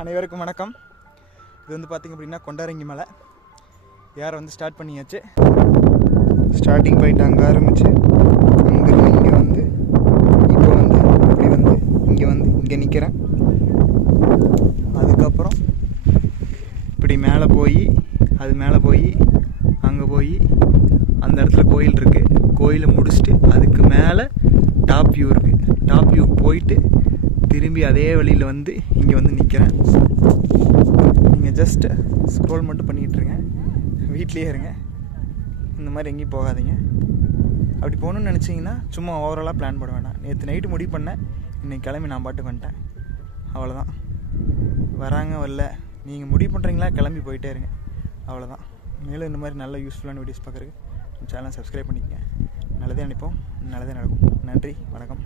அனைவருக்கும் வணக்கம். இது வந்து பார்த்திங்க அப்படின்னா கொண்டாரங்கி மலை ஏற வந்து ஸ்டார்ட் பண்ணியாச்சு. ஸ்டார்டிங் பாயிண்ட் அங்கே ஆரம்பிச்சு அங்கேருந்து இங்கே வந்து இப்போ வந்து இப்படி வந்து இங்கே நிற்கிறேன். அதுக்கப்புறம் இப்படி மேலே போய் அது மேலே போய் அங்கே போய் அந்த இடத்துல கோயில் இருக்குது. கோயிலை முடிச்சுட்டு அதுக்கு மேலே டாப் வியூ இருக்குது. டாப் வியூ போயிட்டு திரும்பி அதே வழியில் வந்து இங்கே வந்து நிற்கிறேன். நீங்கள் ஜஸ்ட்டு ஸ்க்ரோல் மட்டும் பண்ணிகிட்ருங்க, வீட்லேயே இருங்க, இந்த மாதிரி எங்கேயும் போகாதீங்க. அப்படி போகணுன்னு நினச்சிங்கன்னா சும்மா ஓவராலாக பிளான் பண்ண வேண்டாம். நேற்று நைட்டு முடிவு பண்ணேன், இன்றைக்கி கிளம்பி நான் பாட்டுக்கு வந்துட்டேன். அவ்வளோதான். வராங்க வரல, நீங்கள் முடிவு பண்ணுறீங்களா கிளம்பி போயிட்டே இருங்க, அவ்வளோதான். மேலும் இந்த மாதிரி நல்ல யூஸ்ஃபுல்லான வீடியோஸ் பார்க்குறதுக்கு சேனலை சப்ஸ்கிரைப் பண்ணிக்கங்க. நல்லதே நினைப்போம், நல்லதே நடக்கும். நன்றி, வணக்கம்.